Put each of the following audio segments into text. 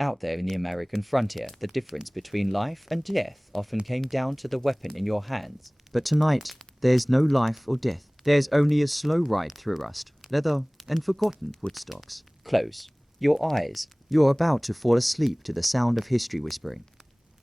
Out there in the American frontier, the difference between life and death often came down to the weapon in your hands. But tonight, there's no life or death. There's only a slow ride through rust, leather, and forgotten woodstocks. Close your eyes. You're about to fall asleep to the sound of history whispering.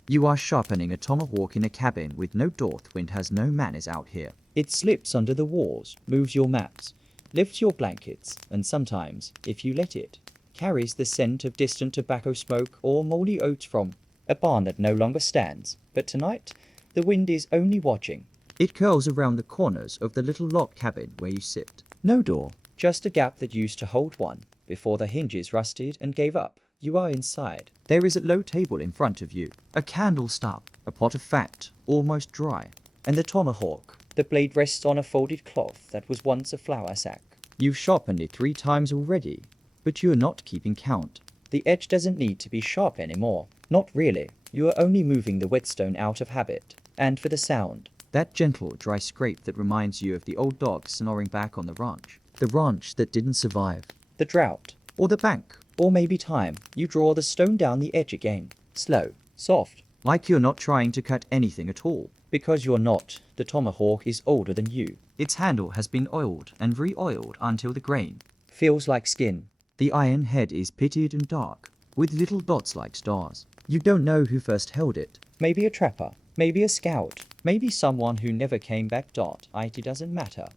You are sharpening a tomahawk in a cabin with no North wind has no manners out here. It slips under the walls, moves your maps, lifts your blankets, and sometimes, if you let it, carries the scent of distant tobacco smoke or moldy oats from a barn that no longer stands. But tonight, the wind is only watching. It curls around the corners of the little log cabin where you sit. No door, just a gap that used to hold one before the hinges rusted and gave up. You are inside. There is a low table in front of you, a candle stub, a pot of fat, almost dry, and the tomahawk. The blade rests on a folded cloth that was once a flour sack. You've sharpened it 3 times already, but you're not keeping count. The edge doesn't need to be sharp anymore. Not really. You are only moving the whetstone out of habit. And for the sound, that gentle, dry scrape that reminds you of the old dog snoring back on the ranch that didn't survive, the drought, or the bank, or maybe time, you draw the stone down the edge again, slow, soft, like you're not trying to cut anything at all. Because you're not. The tomahawk is older than you. Its handle has been oiled and re-oiled until the grain feels like skin. The iron head is pitted and dark, with little dots like stars. You don't know who first held it. Maybe a trapper, maybe a scout, maybe someone who never came back. It doesn't matter.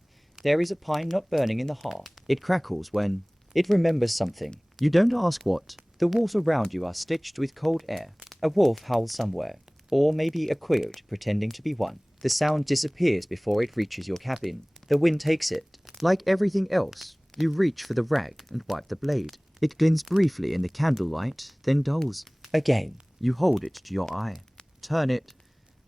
There is a pine not burning in the hearth. It crackles when it remembers something. You don't ask what. The walls around you are stitched with cold air. A wolf howls somewhere. Or maybe a coyote pretending to be one. The sound disappears before it reaches your cabin. The wind takes it. Like everything else, you reach for the rag and wipe the blade. It glints briefly in the candlelight, then dulls. Again, you hold it to your eye. Turn it.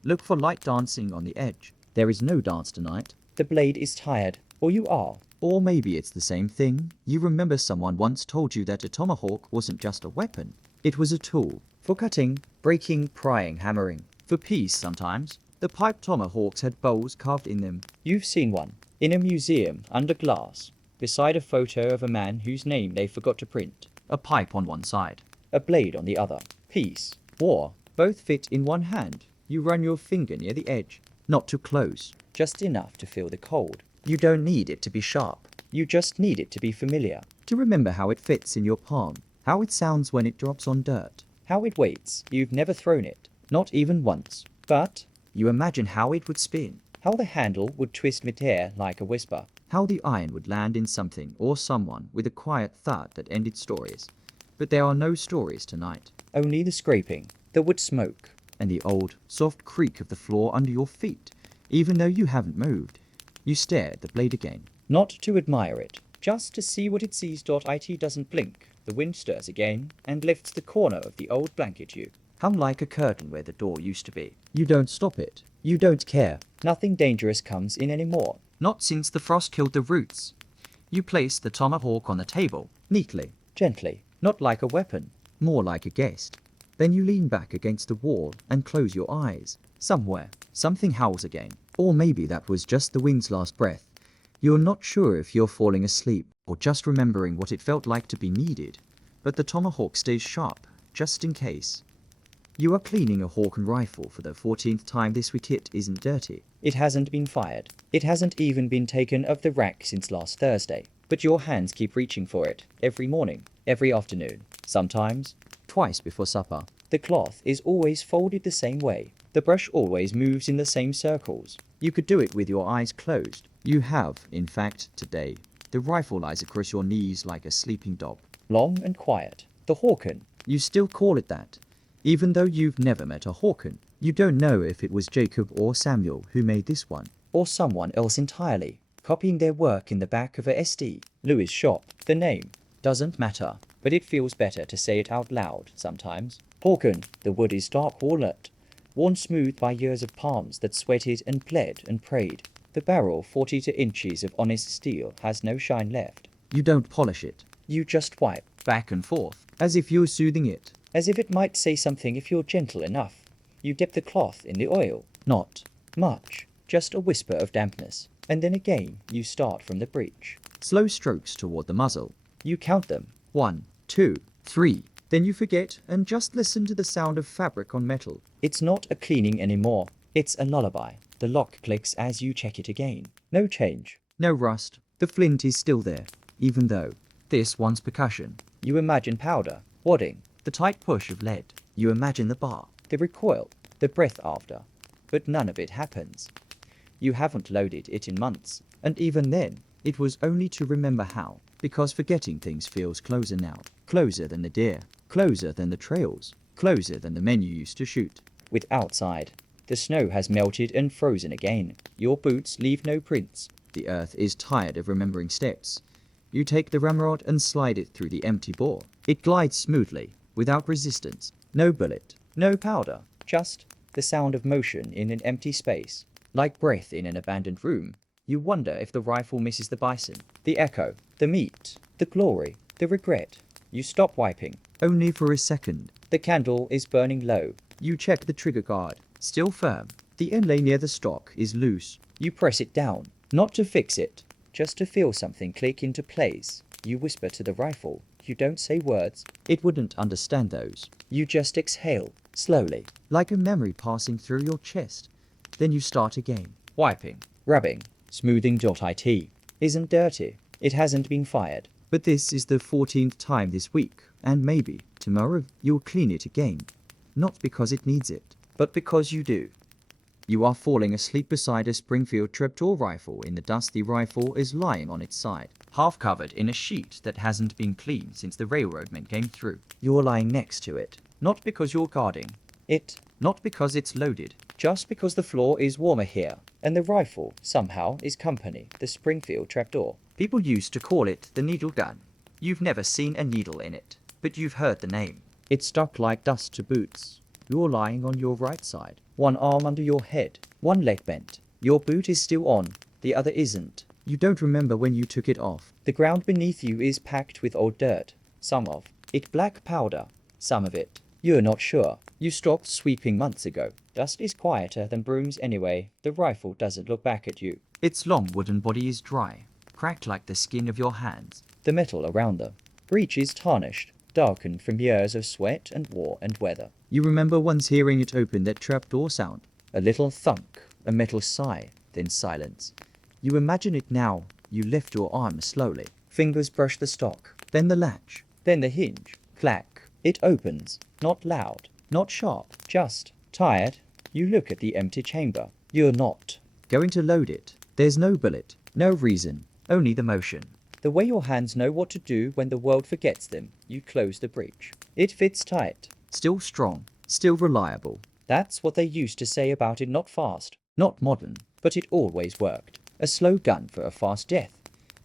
Look for light dancing on the edge. There is no dance tonight. The blade is tired, or you are. Or maybe it's the same thing. You remember someone once told you that a tomahawk wasn't just a weapon. It was a tool. For cutting, breaking, prying, hammering. For peace sometimes. The pipe tomahawks had bowls carved in them. You've seen one. In a museum, under glass. Beside a photo of a man whose name they forgot to print. A pipe on one side. A blade on the other. Peace. War. Both fit in one hand. You run your finger near the edge. Not too close. Just enough to feel the cold. You don't need it to be sharp. You just need it to be familiar. To remember how it fits in your palm. How it sounds when it drops on dirt. How it waits. You've never thrown it. Not even once. But you imagine how it would spin. How the handle would twist mid-air like a whisper. How the iron would land in something or someone with a quiet thud that ended stories. But there are no stories tonight. Only the scraping, the wood smoke, and the old, soft creak of the floor under your feet. Even though you haven't moved, you stare at the blade again. Not to admire it, just to see what it sees. It doesn't blink. The wind stirs again and lifts the corner of the old blanket you hung like a curtain where the door used to be. You don't stop it. You don't care. Nothing dangerous comes in anymore. Not since the frost killed the roots. You place the tomahawk on the table, neatly, gently, not like a weapon, more like a guest. Then you lean back against the wall and close your eyes. Somewhere, something howls again. Or maybe that was just the wind's last breath. You're not sure if you're falling asleep or just remembering what it felt like to be needed. But the tomahawk stays sharp, just in case. You are cleaning a hawk and rifle for the 14th time this week. It isn't dirty. It hasn't been fired. It hasn't even been taken off the rack since last Thursday. But your hands keep reaching for it, every morning, every afternoon, sometimes twice before supper. The cloth is always folded the same way. The brush always moves in the same circles. You could do it with your eyes closed. You have, in fact, today. The rifle lies across your knees like a sleeping dog. Long and quiet. The Hawken. You still call it that. Even though you've never met a Hawken. You don't know if it was Jacob or Samuel who made this one. Or someone else entirely. Copying their work in the back of a SD. Louis' shop. The name. Doesn't matter. But it feels better to say it out loud sometimes. Hawken. The wood is dark walnut. Worn smooth by years of palms that sweated and bled and prayed. The barrel, 42 inches of honest steel, has no shine left. You don't polish it. You just wipe, back and forth, as if you're soothing it. As if it might say something if you're gentle enough. You dip the cloth in the oil. Not much. Just a whisper of dampness. And then again, you start from the breech. Slow strokes toward the muzzle. You count them. 1, 2, 3. Then you forget and just listen to the sound of fabric on metal. It's not a cleaning anymore. It's a lullaby. The lock clicks as you check it again. No change. No rust. The flint is still there, even though this one's percussion. You imagine powder, wadding, the tight push of lead. You imagine the bar, the recoil, the breath after. But none of it happens. You haven't loaded it in months, and even then, it was only to remember how, because forgetting things feels closer now. Closer than the deer, closer than the trails, closer than the men you used to shoot. With outside, the snow has melted and frozen again. Your boots leave no prints. The earth is tired of remembering steps. You take the ramrod and slide it through the empty bore. It glides smoothly, without resistance. No bullet, no powder, just the sound of motion in an empty space. Like breath in an abandoned room. You wonder if the rifle misses the bison, the echo, the meat, the glory, the regret. You stop wiping, only for a second. The candle is burning low. You check the trigger guard, still firm. The inlay near the stock is loose. You press it down, not to fix it, just to feel something click into place. You whisper to the rifle. You don't say words. It wouldn't understand those. You just exhale, slowly, like a memory passing through your chest. Then you start again. Wiping, rubbing, smoothing. It isn't dirty. It hasn't been fired. But this is the 14th time this week, and maybe tomorrow you'll clean it again. Not because it needs it, but because you do. You are falling asleep beside a Springfield trapdoor rifle in the dust. The rifle is lying on its side, half covered in a sheet that hasn't been cleaned since the railroadmen came through. You're lying next to it, not because you're guarding it, not because it's loaded, just because the floor is warmer here, and the rifle, somehow, is company, the Springfield trapdoor. People used to call it the needle gun. You've never seen a needle in it, but you've heard the name. It's stuck like dust to boots. You're lying on your right side, one arm under your head, one leg bent. Your boot is still on, the other isn't. You don't remember when you took it off. The ground beneath you is packed with old dirt, some of it black powder, some of it. You're not sure. You stopped sweeping months ago. Dust is quieter than brooms anyway. The rifle doesn't look back at you. Its long wooden body is dry, cracked like the skin of your hands. The metal around the breech is tarnished, darkened from years of sweat and war and weather. You remember once hearing it open, that trapdoor sound. A little thunk, a metal sigh, then silence. You imagine it now. You lift your arm slowly. Fingers brush the stock, then the latch, then the hinge. Clack. It opens. Not loud, not sharp, just tired. You look at the empty chamber. You're not going to load it. There's no bullet, no reason, only the motion. The way your hands know what to do when the world forgets them. You close the breech. It fits tight. Still strong, still reliable. That's what they used to say about it. Not fast, not modern, but it always worked. A slow gun for a fast death.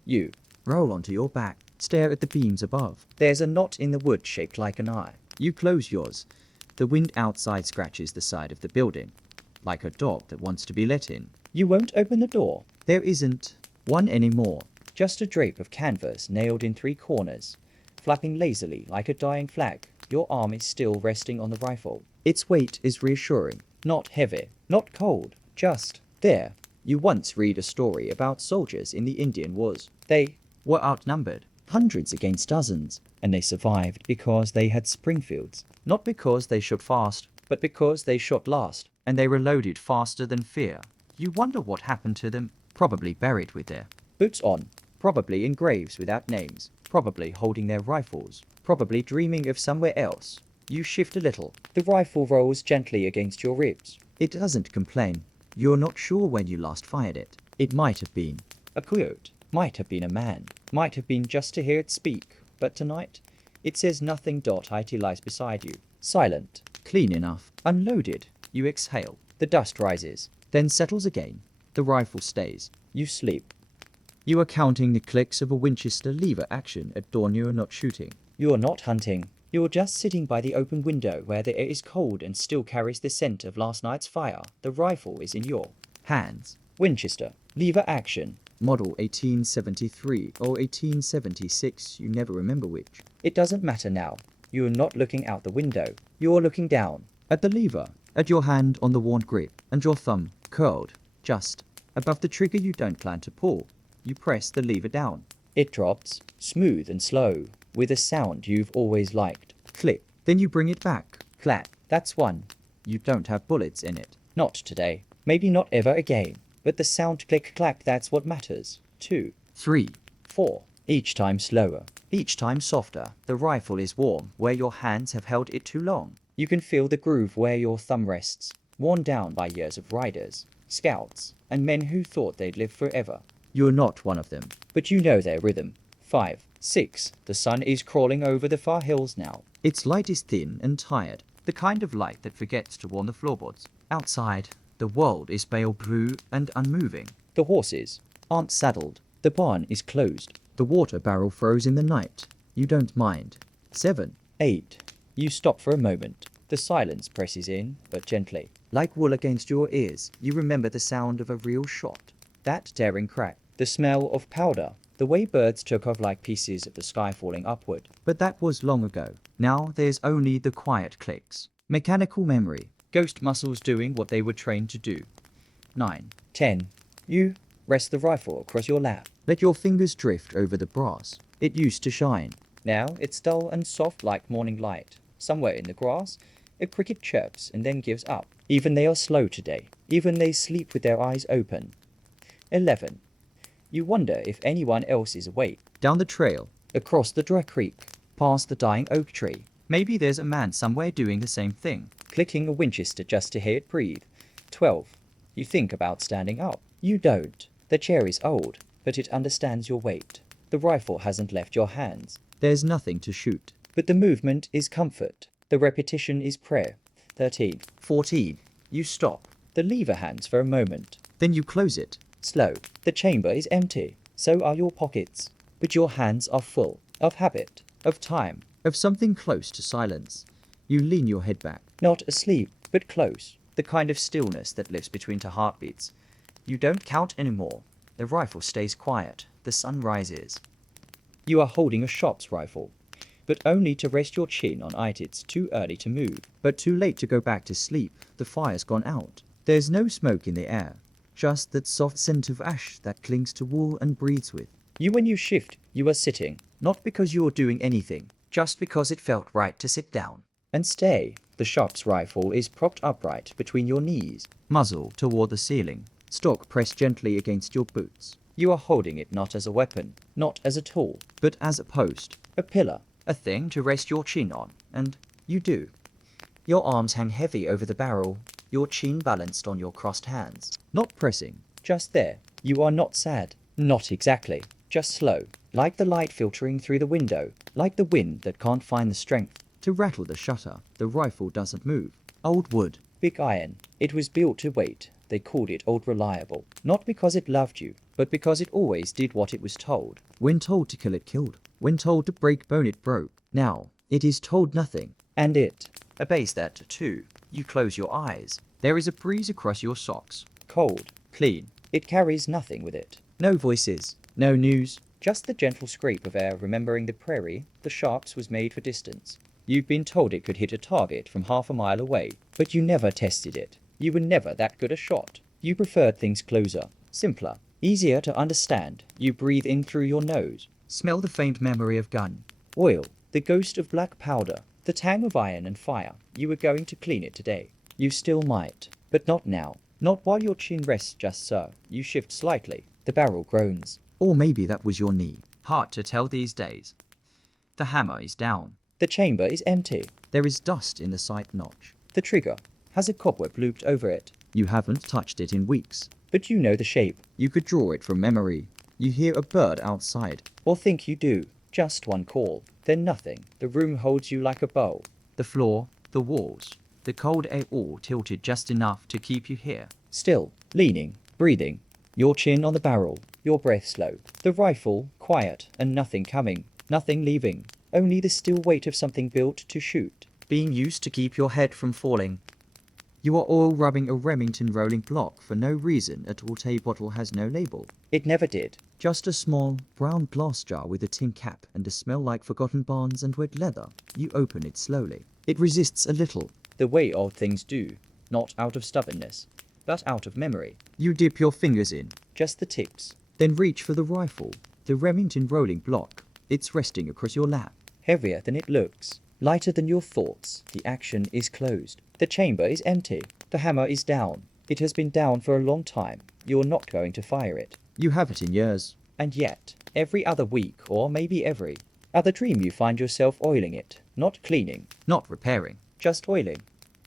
You roll onto your back, stare at the beams above. There's a knot in the wood shaped like an eye. You close yours. The wind outside scratches the side of the building, like a dog that wants to be let in. You won't open the door. There isn't one anymore. Just a drape of canvas nailed in 3 corners, flapping lazily like a dying flag. Your arm is still resting on the rifle. Its weight is reassuring. Not heavy, not cold, just there. You once read a story about soldiers in the Indian Wars. They were outnumbered, hundreds against dozens, and they survived because they had Springfields. Not because they shot fast, but because they shot last, and they reloaded faster than fear. You wonder what happened to them. Probably buried with their boots on, probably in graves without names, probably holding their rifles, probably dreaming of somewhere else. You shift a little. The rifle rolls gently against your ribs. It doesn't complain. You're not sure when you last fired it. It might have been a coyote, might have been a man, might have been just to hear it speak. But tonight, it says nothing. It lies beside you, silent, clean enough, unloaded. You exhale. The dust rises, then settles again. The rifle stays. You sleep. You are counting the clicks of a Winchester lever action at dawn. You are not shooting. You are not hunting. You are just sitting by the open window where the air is cold and still carries the scent of last night's fire. The rifle is in your hands. Winchester, lever action, model 1873 or 1876, you never remember which. It doesn't matter now. You are not looking out the window. You are looking down at the lever, at your hand on the worn grip, and your thumb curled just above the trigger you don't plan to pull. You press the lever down. It drops, smooth and slow, with a sound you've always liked. Click. Then you bring it back. Clack. That's one. You don't have bullets in it. Not today. Maybe not ever again. But the sound click clack, that's what matters. 2, 3, 4. Each time slower. Each time softer. The rifle is warm where your hands have held it too long. You can feel the groove where your thumb rests. Worn down by years of riders, scouts, and men who thought they'd live forever. You're not one of them, but you know their rhythm. 5, 6. The sun is crawling over the far hills now. Its light is thin and tired, the kind of light that forgets to warm the floorboards. Outside, the world is pale blue and unmoving. The horses aren't saddled. The barn is closed. The water barrel froze in the night. You don't mind. 7, 8. You stop for a moment. The silence presses in, but gently. Like wool against your ears, you remember the sound of a real shot. That daring crack. The smell of powder. The way birds took off like pieces of the sky falling upward. But that was long ago. Now there's only the quiet clicks. Mechanical memory. Ghost muscles doing what they were trained to do. 9, 10. You rest the rifle across your lap. Let your fingers drift over the brass. It used to shine. Now it's dull and soft like morning light. Somewhere in the grass, a cricket chirps and then gives up. Even they are slow today. Even they sleep with their eyes open. 11. You wonder if anyone else is awake. Down the trail, across the dry creek, past the dying oak tree. Maybe there's a man somewhere doing the same thing, clicking a Winchester just to hear it breathe. 12. You think about standing up. You don't. The chair is old, but it understands your weight. The rifle hasn't left your hands. There's nothing to shoot. But the movement is comfort. The repetition is prayer. 13. 14. You stop. The lever hands for a moment. Then you close it. Slow. The chamber is empty. So are your pockets. But your hands are full. Of habit. Of time. Of something close to silence. You lean your head back. Not asleep, but close. The kind of stillness that lives between two heartbeats. You don't count anymore. The rifle stays quiet. The sun rises. You are holding a shop's rifle, but only to rest your chin on it. It's too early to move, but too late to go back to sleep. The fire's gone out. There's no smoke in the air, just that soft scent of ash that clings to wool and breathes with. When you shift, you are sitting, not because you're doing anything, just because it felt right to sit down. And stay. The shop's rifle is propped upright between your knees, muzzle toward the ceiling, stock pressed gently against your boots. You are holding it not as a weapon, not as a tool, but as a post, a pillar, a thing to rest your chin on, and you do. Your arms hang heavy over the barrel, your chin balanced on your crossed hands. Not pressing, just there. You are not sad. Not exactly. Just slow, like the light filtering through the window, like the wind that can't find the strength to rattle the shutter. The rifle doesn't move. Old wood. Big iron. It was built to wait. They called it Old Reliable. Not because it loved you, but because it always did what it was told. When told to kill, it killed. When told to break bone, it broke. Now, it is told nothing. And it obeys that too. You close your eyes. There is a breeze across your socks. Cold. Clean. It carries nothing with it. No voices. No news. Just the gentle scrape of air remembering the prairie. The Sharps was made for distance. You've been told it could hit a target from half a mile away, but you never tested it. You were never that good a shot. You preferred things closer, simpler, easier to understand. You breathe in through your nose. Smell the faint memory of gun, oil, the ghost of black powder, the tang of iron and fire. You were going to clean it today. You still might, but not now. Not while your chin rests just so. You shift slightly. The barrel groans. Or maybe that was your knee. Hard to tell these days. The hammer is down. The chamber is empty. There is dust in the sight notch. The trigger has a cobweb looped over it. You haven't touched it in weeks, but you know the shape. You could draw it from memory. You hear a bird outside, or think you do. Just one call, then nothing. The room holds you like a bow. The floor, the walls, the cold air all tilted just enough to keep you here. Still, leaning, breathing. Your chin on the barrel, your breath slow. The rifle, quiet, and nothing coming, nothing leaving. Only the still weight of something built to shoot, being used to keep your head from falling. You are all rubbing a Remington rolling block for no reason. A tall tea bottle has no label. It never did. Just a small, brown glass jar with a tin cap and a smell like forgotten barns and wet leather. You open it slowly. It resists a little, the way old things do, not out of stubbornness, but out of memory. You dip your fingers in, just the tips, then reach for the rifle, the Remington rolling block. It's resting across your lap, heavier than it looks. Lighter than your thoughts, the action is closed. The chamber is empty. The hammer is down. It has been down for a long time. You're not going to fire it. You haven't in years. And yet, every other week, or maybe every other dream, you find yourself oiling it. Not cleaning, not repairing, just oiling.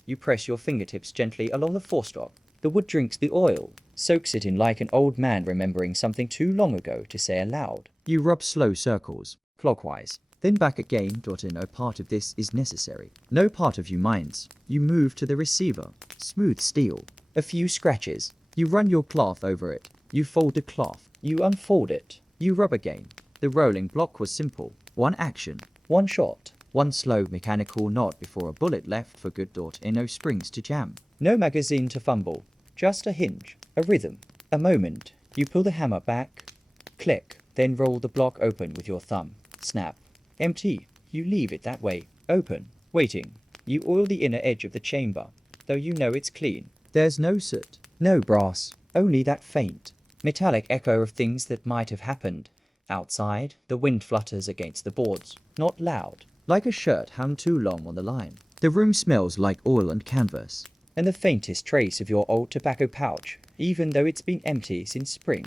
You press your fingertips gently along the forestock. The wood drinks the oil, soaks it in like an old man remembering something too long ago to say aloud. You rub slow circles, clockwise, then back again. No part of this is necessary. No part of you minds. You move to the receiver. Smooth steel. A few scratches. You run your cloth over it. You fold the cloth. You unfold it. You rub again. The rolling block was simple. One action. One shot. One slow mechanical nod before a bullet left for good. No springs to jam. No magazine to fumble. Just a hinge. A rhythm. A moment. You pull the hammer back. Click. Then roll the block open with your thumb. Snap. Empty. You leave it that way. Open. Waiting. You oil the inner edge of the chamber, though you know it's clean. There's no soot. No brass. Only that faint, metallic echo of things that might have happened. Outside, the wind flutters against the boards. Not loud. Like a shirt hung too long on the line. The room smells like oil and canvas. And the faintest trace of your old tobacco pouch, even though it's been empty since spring.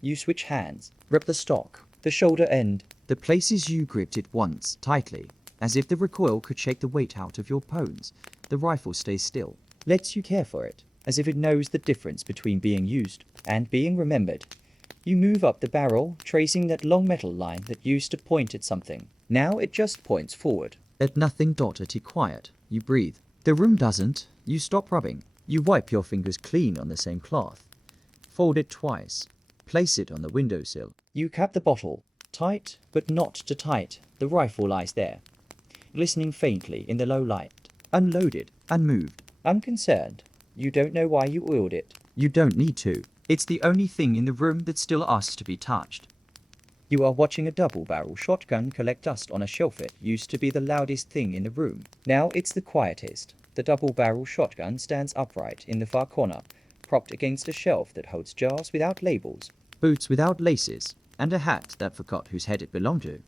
You switch hands. Rip the stock. The shoulder end. The places you gripped it once, tightly, as if the recoil could shake the weight out of your bones. The rifle stays still, lets you care for it, as if it knows the difference between being used and being remembered. You move up the barrel, tracing that long metal line that used to point at something. Now it just points forward. At nothing. It quiet. You breathe. The room doesn't. You stop rubbing. You wipe your fingers clean on the same cloth. Fold it twice. Place it on the windowsill. You cap the bottle. Tight, but not too tight. The rifle lies there, glistening faintly in the low light. Unloaded, unmoved, unconcerned. You don't know why you oiled it. You don't need to. It's the only thing in the room that still asks to be touched. You are watching a double-barrel shotgun collect dust on a shelf. It used to be the loudest thing in the room. Now it's the quietest. The double-barrel shotgun stands upright in the far corner, propped against a shelf that holds jars without labels, boots without laces, and a hat that forgot whose head it belonged to.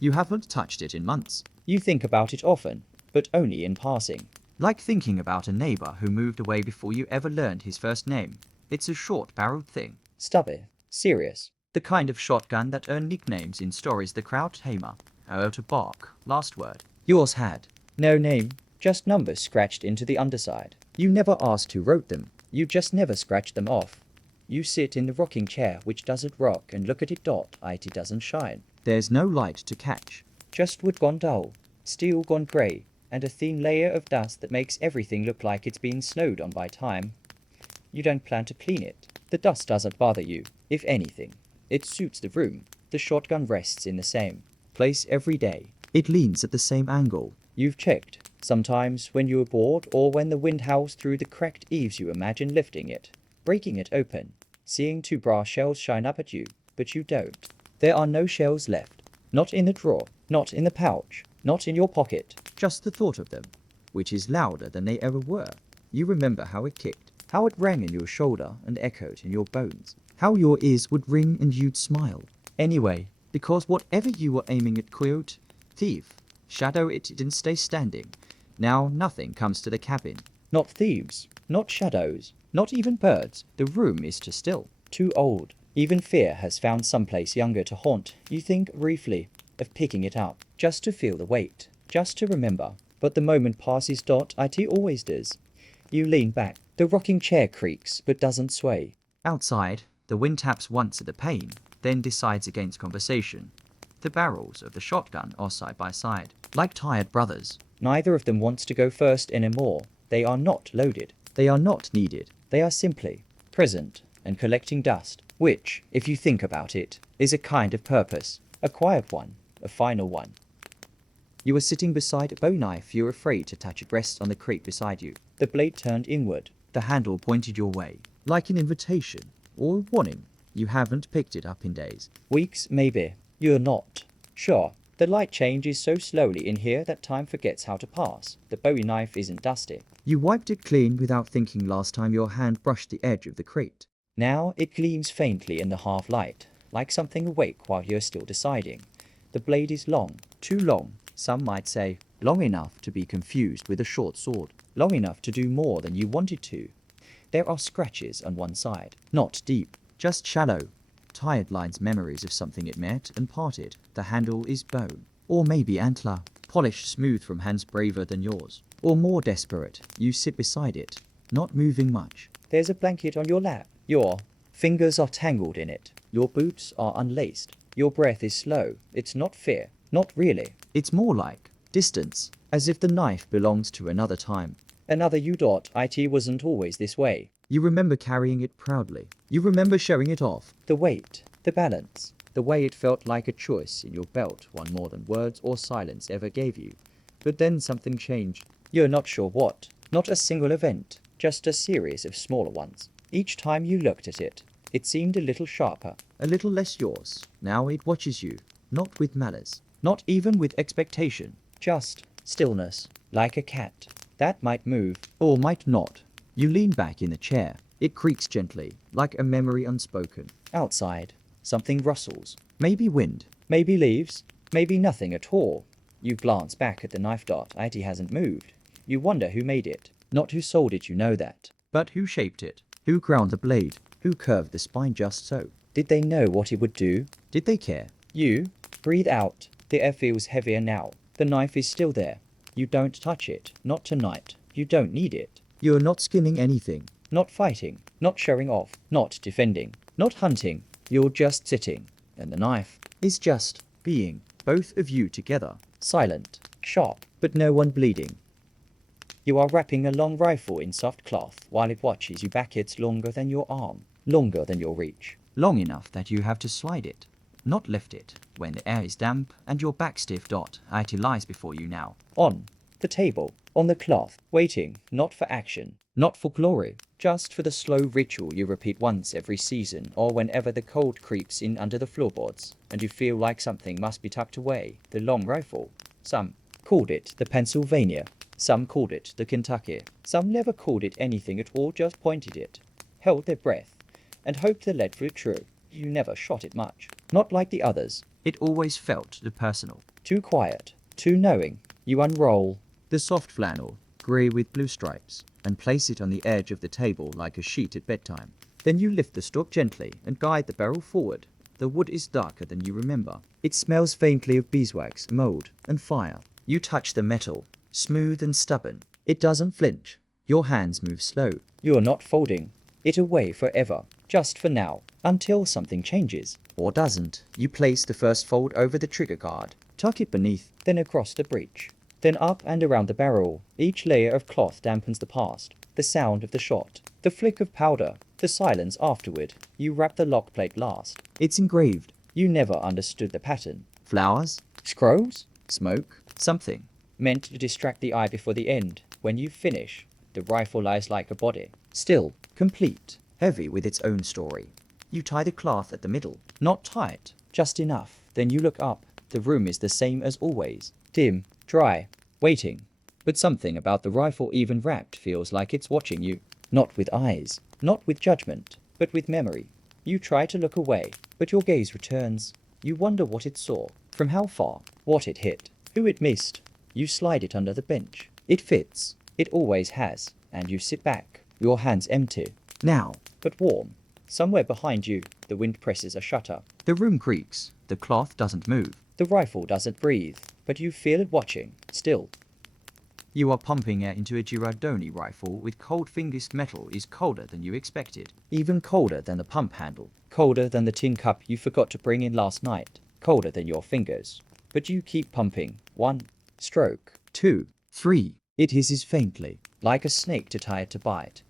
You haven't touched it in months. You think about it often, but only in passing. Like thinking about a neighbor who moved away before you ever learned his first name. It's a short-barreled thing. Stubby. Serious. The kind of shotgun that earned nicknames in stories. The Krauthammer, to bark, last word. Yours had no name, just numbers scratched into the underside. You never asked who wrote them. You just never scratched them off. You sit in the rocking chair, which doesn't rock, and look at it. It doesn't shine. There's no light to catch. Just wood gone dull, steel gone grey, and a thin layer of dust that makes everything look like it's been snowed on by time. You don't plan to clean it. The dust doesn't bother you. If anything, it suits the room. The shotgun rests in the same place every day. It leans at the same angle. You've checked. Sometimes when you are bored, or when the wind howls through the cracked eaves, you imagine lifting it, breaking it open, seeing 2 brass shells shine up at you, but you don't. There are no shells left. Not in the drawer, not in the pouch, not in your pocket. Just the thought of them, which is louder than they ever were. You remember how it kicked, how it rang in your shoulder and echoed in your bones, how your ears would ring and you'd smile. Anyway, because whatever you were aiming at, coyote, thief, shadow, it didn't stay standing. Now nothing comes to the cabin. Not thieves, not shadows, not even birds. The room is too still, too old. Even fear has found someplace younger to haunt. You think briefly of picking it up, just to feel the weight, just to remember. But the moment passes. It always does. You lean back. The rocking chair creaks but doesn't sway. Outside, the wind taps once at the pane, then decides against conversation. The barrels of the shotgun are side by side, like tired brothers. Neither of them wants to go first anymore. They are not loaded. They are not needed. They are simply present and collecting dust, which, if you think about it, is a kind of purpose, a quiet one, a final one. You are sitting beside a bowie knife. You're afraid to touch it. Rests on the crate beside you. The blade turned inward, the handle pointed your way, like an invitation or a warning. You haven't picked it up in days. Weeks, maybe. You're not sure. The light changes so slowly in here that time forgets how to pass. The bowie knife isn't dusty. You wiped it clean without thinking last time your hand brushed the edge of the crate. Now it gleams faintly in the half light, like something awake while you're still deciding. The blade is long, too long, Some might say, long enough to be confused with a short sword, long enough to do more than you wanted to. There are scratches on one side, not deep, just shallow. Tired lines, memories of something it met and parted. The handle is bone, or maybe antler, polished smooth from hands braver than yours. Or more desperate, you sit beside it, not moving much. There's a blanket on your lap. Your fingers are tangled in it. Your boots are unlaced. Your breath is slow. It's not fear. Not really. It's more like distance, as if the knife belongs to another time. Another you. It wasn't always this way. You remember carrying it proudly. You remember showing it off. The weight, the balance, the way it felt like a choice in your belt, one more than words or silence ever gave you. But then something changed. You're not sure what. Not a single event, just a series of smaller ones. Each time you looked at it, it seemed a little sharper, a little less yours. Now it watches you, not with malice, not even with expectation, just stillness, like a cat. That might move, or might not. You lean back in the chair. It creaks gently, like a memory unspoken. Outside, something rustles. Maybe wind, maybe leaves, maybe nothing at all. You glance back at the knife. It hasn't moved. You wonder who made it. Not who sold it, you know that. But who shaped it? Who ground the blade? Who curved the spine just so? Did they know what it would do? Did they care? You breathe out. The air feels heavier now. The knife is still there. You don't touch it. Not tonight. You don't need it. You're not skinning anything. Not fighting. Not showing off. Not defending. Not hunting. You're just sitting. And the knife is just being. Both of you together. Silent. Sharp. But no one bleeding. You are wrapping a long rifle in soft cloth while it watches you back. It's longer than your arm. Longer than your reach. Long enough that you have to slide it. Not lift it. When the air is damp and your back stiff. It lies before you now. On the table. On the cloth. Waiting. Not for action. Not for glory. Just for the slow ritual you repeat once every season, or whenever the cold creeps in under the floorboards and you feel like something must be tucked away. The long rifle. Some called it the Pennsylvania. Some called it the Kentucky. Some never called it anything at all, just pointed it, held their breath, and hoped the lead flew true. You never shot it much. Not like the others. It always felt too personal. Too quiet. Too knowing. You unroll the soft flannel, grey with blue stripes, and place it on the edge of the table like a sheet at bedtime. Then you lift the stalk gently and guide the barrel forward. The wood is darker than you remember. It smells faintly of beeswax, mold, and fire. You touch the metal. Smooth and stubborn. It doesn't flinch. Your hands move slow. You're not folding it away forever. Just for now. Until something changes. Or doesn't. You place the first fold over the trigger guard. Tuck it beneath. Then across the breech. Then up and around the barrel. Each layer of cloth dampens the past. The sound of the shot. The flick of powder. The silence afterward. You wrap the lock plate last. It's engraved. You never understood the pattern. Flowers? Scrolls? Smoke? Something meant to distract the eye before the end. When you finish, the rifle lies like a body. Still, complete, heavy with its own story. You tie the cloth at the middle. Not tight, just enough. Then you look up. The room is the same as always. Dim, dry, waiting. But something about the rifle, even wrapped, feels like it's watching you. Not with eyes, not with judgment, but with memory. You try to look away, but your gaze returns. You wonder what it saw, from how far, what it hit, who it missed. You slide it under the bench. It fits. It always has. And you sit back, your hands empty. Now, but warm. Somewhere behind you, the wind presses a shutter. The room creaks. The cloth doesn't move. The rifle doesn't breathe. But you feel it watching, still. You are pumping air into a Girardoni rifle with cold fingers. Metal is colder than you expected. Even colder than the pump handle. Colder than the tin cup you forgot to bring in last night. Colder than your fingers. But you keep pumping. 1 stroke. 2. 3. It hisses faintly, like a snake to tie it to bite.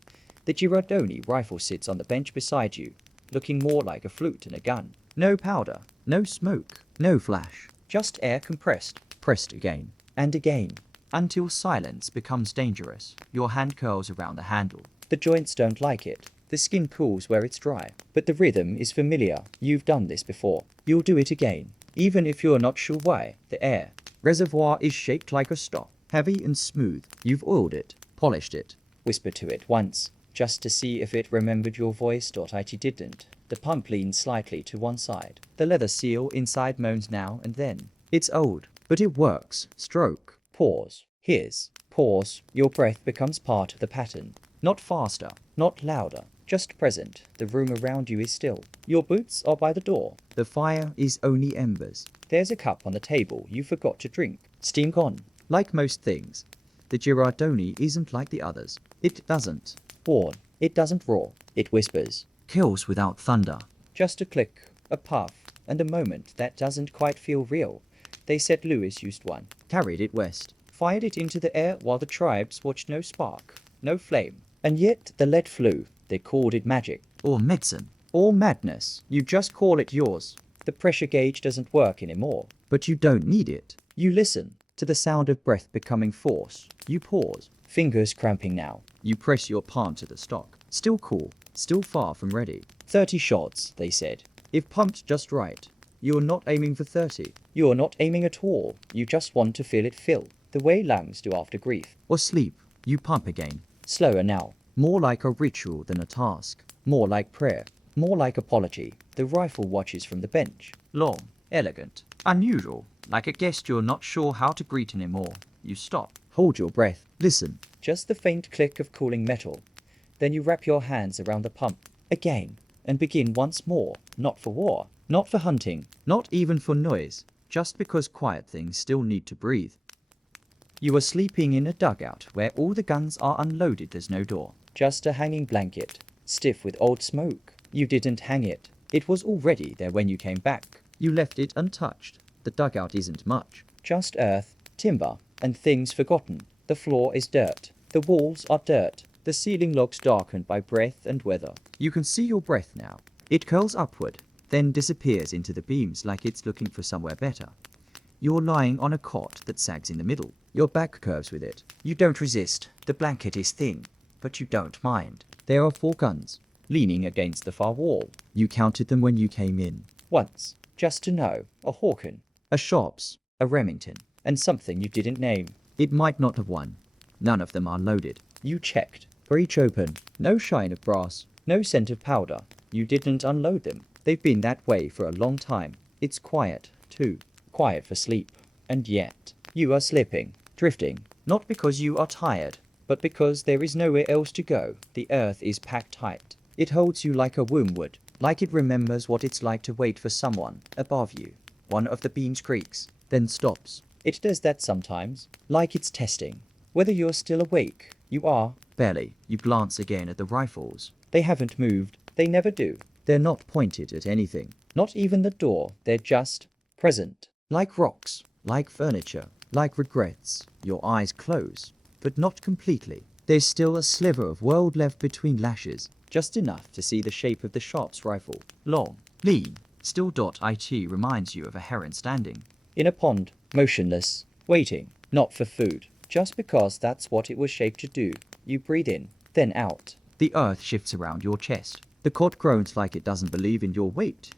The Girardoni rifle sits on the bench beside you, looking more like a flute than a gun. No powder, no smoke, no flash. Just air compressed, pressed again, and again, until silence becomes dangerous. Your hand curls around the handle. The joints don't like it. The skin cools where it's dry. But the rhythm is familiar. You've done this before. You'll do it again, even if you're not sure why. The air reservoir is shaped like a stop, heavy and smooth. You've oiled it, polished it. Whisper to it once, just to see if it remembered your voice. It didn't. The pump leans slightly to one side. The leather seal inside moans now and then. It's old, But it works. Stroke. Pause. Here's. Pause. Your breath becomes part of the pattern. Not faster, not louder, just present. The room around you is still. Your boots are by the door. The fire is only embers. There's a cup on the table you forgot to drink. Steam gone. Like most things, the Girardoni isn't like the others. It doesn't warn. It doesn't roar. It whispers. Kills without thunder. Just a click, a puff, and a moment that doesn't quite feel real. They said Lewis used one. Carried it west. Fired it into the air while the tribes watched. No spark, no flame. And yet the lead flew. They called it magic. Or medicine. Or madness. You just call it yours. The pressure gauge doesn't work anymore. But you don't need it. You listen to the sound of breath becoming force. You pause. Fingers cramping now. You press your palm to the stock. Still cool. Still far from ready. 30 shots, they said. If pumped just right. You're not aiming for 30. You're not aiming at all. You just want to feel it fill. The way lungs do after grief. Or sleep. You pump again. Slower now. More like a ritual than a task. More like prayer. More like apology. The rifle watches from the bench. Long. Elegant. Unusual. Like a guest you're not sure how to greet anymore. You stop. Hold your breath. Listen. Just the faint click of cooling metal. Then you wrap your hands around the pump. Again. And begin once more. Not for war. Not for hunting. Not even for noise. Just because quiet things still need to breathe. You are sleeping in a dugout where all the guns are unloaded. There's no door. Just a hanging blanket. Stiff with old smoke. You didn't hang it. It was already there when you came back. You left it untouched. The dugout isn't much. Just earth, timber, and things forgotten. The floor is dirt. The walls are dirt. The ceiling looks darkened by breath and weather. You can see your breath now. It curls upward, then disappears into the beams like it's looking for somewhere better. You're lying on a cot that sags in the middle. Your back curves with it. You don't resist. The blanket is thin, but you don't mind. There are 4 guns, leaning against the far wall. You counted them when you came in. Once, just to know. A Hawken, a Sharps, a Remington, and something you didn't name. It might not have won. None of them are loaded. You checked. Breech open. No shine of brass. No scent of powder. You didn't unload them. They've been that way for a long time. It's quiet, too. Quiet for sleep. And yet, you are slipping, drifting. Not because you are tired, but because there is nowhere else to go. The earth is packed tight. It holds you like a womb would. Like it remembers what it's like to wait for someone above you. One of the beams creaks, then stops. It does that sometimes, like it's testing. Whether you're still awake. You are. Barely. You glance again at the rifles. They haven't moved. They never do. They're not pointed at anything. Not even the door. They're just present. Like rocks. Like furniture. Like regrets. Your eyes close. But not completely. There's still a sliver of world left between lashes. Just enough to see the shape of the Sharps rifle. Long. Lean. Still. It reminds you of a heron standing in a pond. Motionless. Waiting. Not for food. Just because that's what it was shaped to do. You breathe in, then out. The earth shifts around your chest. The cot groans like it doesn't believe in your weight.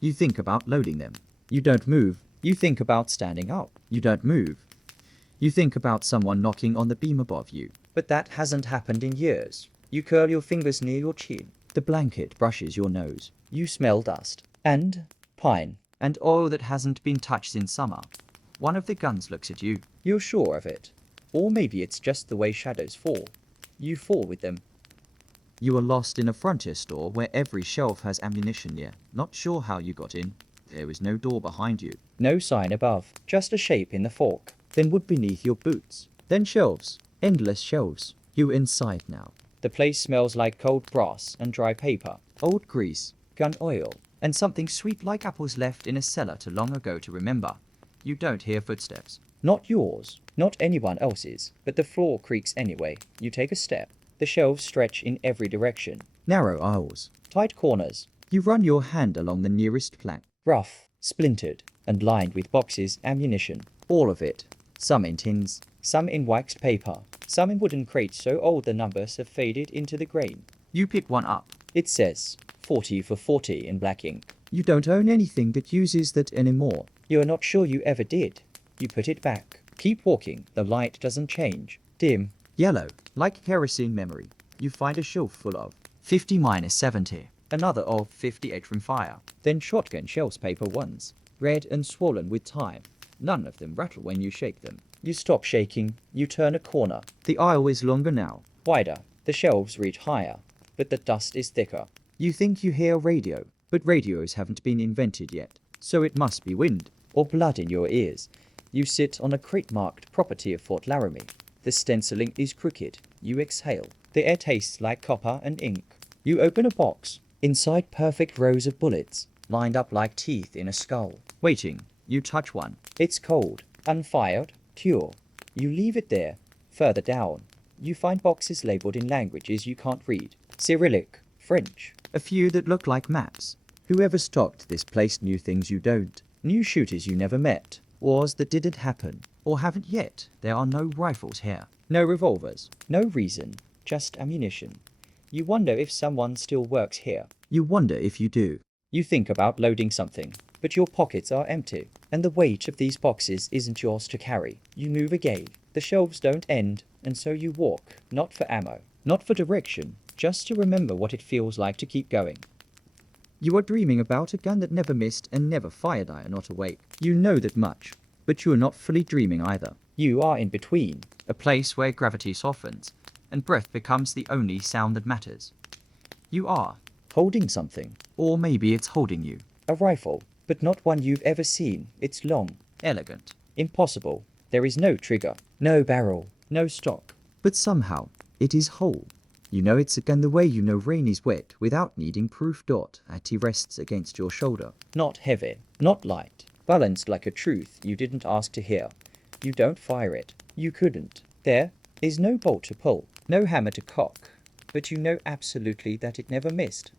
You think about loading them. You don't move. You think about standing up. You don't move. You think about someone knocking on the beam above you. But that hasn't happened in years. You curl your fingers near your chin. The blanket brushes your nose. You smell dust. And pine. And oil that hasn't been touched in summer. One of the guns looks at you. You're sure of it. Or maybe it's just the way shadows fall. You fall with them. You are lost in a frontier store where every shelf has ammunition near. Not sure how you got in. There is no door behind you. No sign above. Just a shape in the fork. Then wood beneath your boots. Then shelves. Endless shelves. You inside now. The place smells like cold brass and dry paper. Old grease. Gun oil. And something sweet like apples left in a cellar too long ago to remember. You don't hear footsteps. Not yours. Not anyone else's. But the floor creaks anyway. You take a step. The shelves stretch in every direction. Narrow aisles. Tight corners. You run your hand along the nearest plank. Rough, splintered, and lined with boxes, ammunition. All of it. Some in tins. Some in waxed paper. Some in wooden crates so old the numbers have faded into the grain. You pick one up. It says 40 for 40 in black ink. You don't own anything that uses that anymore. You're not sure you ever did. You put it back. Keep walking. The light doesn't change. Dim. Yellow. Like kerosene memory. You find a shelf full of 50-70. Another of 58 from fire. Then shotgun shells paper ones. Red and swollen with time. None of them rattle when you shake them. You stop shaking, you turn a corner. The aisle is longer now, wider. The shelves reach higher, but the dust is thicker. You think you hear a radio, but radios haven't been invented yet. So it must be wind, or blood in your ears. You sit on a crate-marked property of Fort Laramie. The stenciling is crooked. You exhale. The air tastes like copper and ink. You open a box. Inside perfect rows of bullets, lined up like teeth in a skull. Waiting. You touch one. It's cold. Unfired. Pure. You leave it there. Further down, you find boxes labeled in languages you can't read. Cyrillic. French. A few that look like maps. Whoever stocked this place knew things you don't. Knew shooters you never met. Wars that didn't happen. Or haven't yet. There are no rifles here. No revolvers. No reason. Just ammunition. You wonder if someone still works here. You wonder if you do. You think about loading something, but your pockets are empty, and the weight of these boxes isn't yours to carry. You move again. The shelves don't end, and so you walk, not for ammo, not for direction, just to remember what it feels like to keep going. You are dreaming about a gun that never missed and never fired. I am not awake. You know that much, but you are not fully dreaming either. You are in between, a place where gravity softens, and breath becomes the only sound that matters. You are holding something, or maybe it's holding you. A rifle, but not one you've ever seen. It's long, elegant, impossible. There is no trigger, no barrel, no stock. But somehow, it is whole. You know it's a gun the way you know rain is wet without needing proof. It rests against your shoulder. Not heavy, not light, balanced like a truth you didn't ask to hear. You don't fire it. You couldn't. There is no bolt to pull, no hammer to cock, but you know absolutely that it never missed.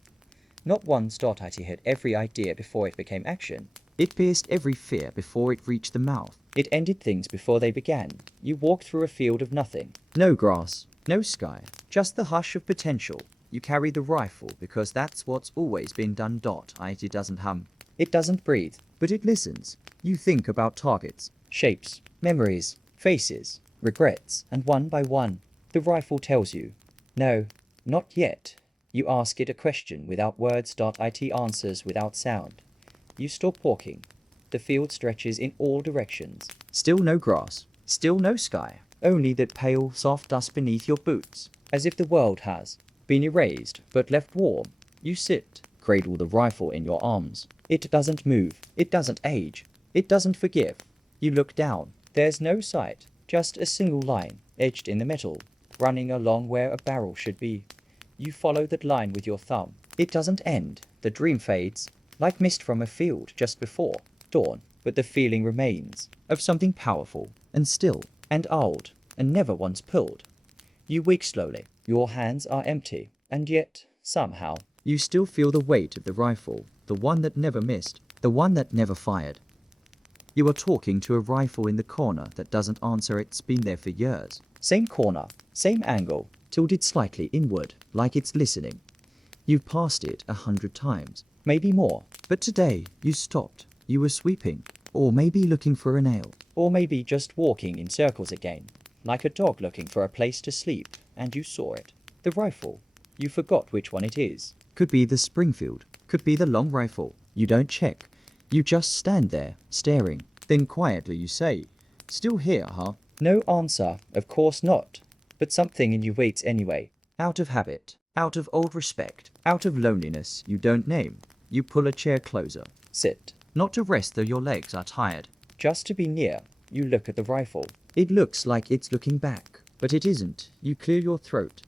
Not one it had every idea before it became action. It pierced every fear before it reached the mouth. It ended things before they began. You walk through a field of nothing. No grass, no sky, just the hush of potential. You carry the rifle because that's what's always been done. It doesn't hum. It doesn't breathe, but it listens. You think about targets, shapes, memories, faces, regrets, and one by one, the rifle tells you, no, not yet. You ask it a question without words. It answers without sound. You stop walking. The field stretches in all directions. Still no grass, still no sky, only that pale, soft dust beneath your boots, as if the world has been erased but left warm. You sit, cradle the rifle in your arms. It doesn't move, it doesn't age, it doesn't forgive. You look down. There's no sight, just a single line, etched in the metal, running along where a barrel should be. You follow that line with your thumb. It doesn't end. The dream fades, like mist from a field just before dawn, but the feeling remains of something powerful and still and old and never once pulled. You wake slowly. Your hands are empty, and yet, somehow, you still feel the weight of the rifle, the one that never missed, the one that never fired. You are talking to a rifle in the corner that doesn't answer. It's been there for years. Same corner, same angle, tilted slightly inward, like it's listening. You've passed it 100 times, maybe more, but today you stopped. You were sweeping, or maybe looking for a nail, or maybe just walking in circles again, like a dog looking for a place to sleep, and you saw it. The rifle. You forgot which one it is. Could be the Springfield, could be the long rifle. You don't check. You just stand there, staring. Then quietly you say, "Still here, huh?" No answer, of course not. But something in you waits anyway. Out of habit, out of old respect, out of loneliness you don't name. You pull a chair closer. Sit. Not to rest though your legs are tired. Just to be near. You look at the rifle. It looks like it's looking back, but it isn't. You clear your throat.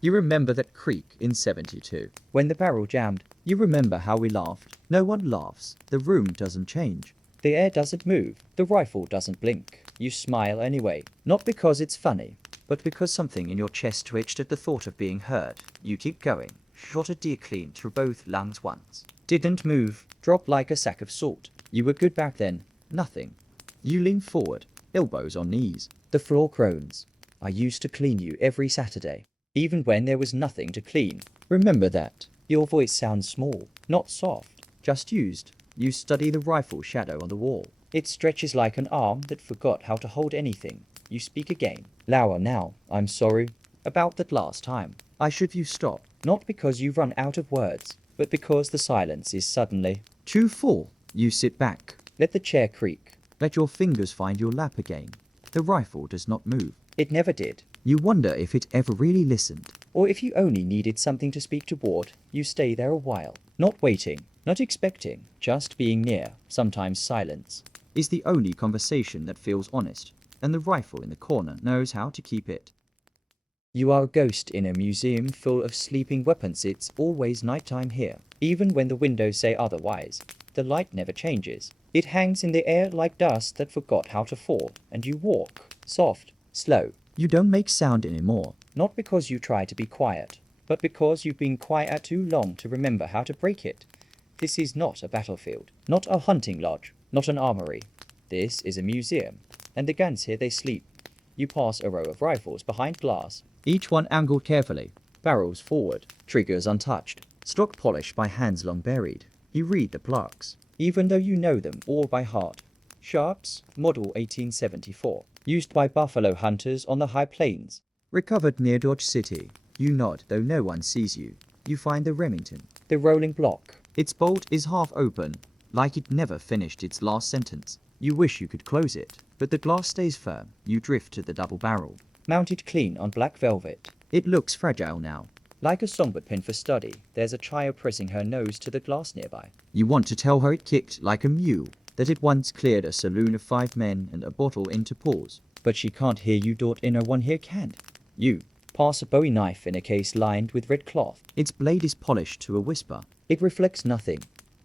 You remember that creak in 72. When the barrel jammed, you remember how we laughed. No one laughs. The room doesn't change. The air doesn't move. The rifle doesn't blink. You smile anyway. Not because it's funny, but because something in your chest twitched at the thought of being heard. You keep going. Shot a deer clean through both lungs once. Didn't move. Dropped like a sack of salt. You were good back then. Nothing. You lean forward, elbows on knees. The floor groans. I used to clean you every Saturday, even when there was nothing to clean. Remember that. Your voice sounds small, not soft, just used. You study the rifle shadow on the wall. It stretches like an arm that forgot how to hold anything. You speak again. Louder now. I'm sorry. About that last time. I should you stop. Not because you run out of words, but because the silence is suddenly too full. You sit back. Let the chair creak. Let your fingers find your lap again. The rifle does not move. It never did. You wonder if it ever really listened. Or if you only needed something to speak toward, you stay there a while. Not waiting, not expecting, just being near, sometimes silence. Is the only conversation that feels honest, and the rifle in the corner knows how to keep it. You are a ghost in a museum full of sleeping weapons. It's always nighttime here, even when the windows say otherwise. The light never changes. It hangs in the air like dust that forgot how to fall, and you walk, soft, slow. You don't make sound anymore. Not because you try to be quiet, but because you've been quiet too long to remember how to break it. This is not a battlefield, not a hunting lodge, not an armory. This is a museum, and the guns here they sleep. You pass a row of rifles behind glass, Each one angled carefully. barrels forward, triggers untouched. Stock polished by hands long buried. You read the plaques. Even though you know them all by heart. Sharps, model 1874, used by buffalo hunters on the high plains. Recovered near Dodge City. You nod, though no one sees you. You find the Remington. The rolling block. Its bolt is half open, like it never finished its last sentence. You wish you could close it, but the glass stays firm. You drift to the double barrel. Mounted clean on black velvet. It looks fragile now. Like a songbird pin for study, there's a child pressing her nose to the glass nearby. You want to tell her it kicked like a mule, that it once cleared a saloon of 5 men and a bottle into pause. But she can't hear you, in one here can't. You pass a Bowie knife in a case lined with red cloth. Its blade is polished to a whisper. It reflects nothing.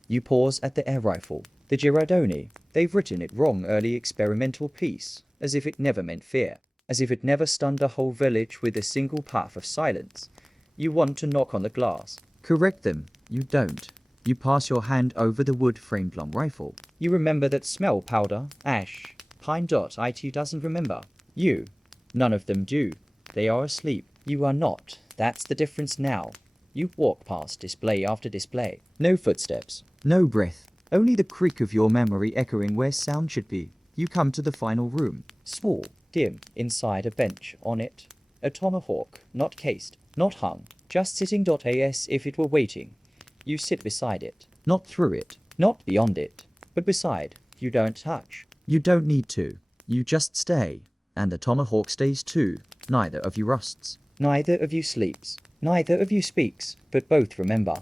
You pause at the air rifle. The Girardoni. They've written it wrong, early experimental piece, as if it never meant fear, as if it never stunned a whole village with a single puff of silence. You want to knock on the glass. Correct them. You don't. You pass your hand over the wood-framed long rifle. You remember that smell, powder, ash, pine dot. IT doesn't remember. You. None of them do. They are asleep. You are not. That's the difference now. You walk past display after display. No footsteps. No breath. Only the creak of your memory echoing where sound should be. You come to the final room. Small, dim, inside a bench. On it, a tomahawk, not cased, not hung, just sitting. As if it were waiting. You sit beside it. Not through it. Not beyond it, but beside. You don't touch. You don't need to. You just stay. And the tomahawk stays too. Neither of you rusts. Neither of you sleeps. Neither of you speaks, but both remember.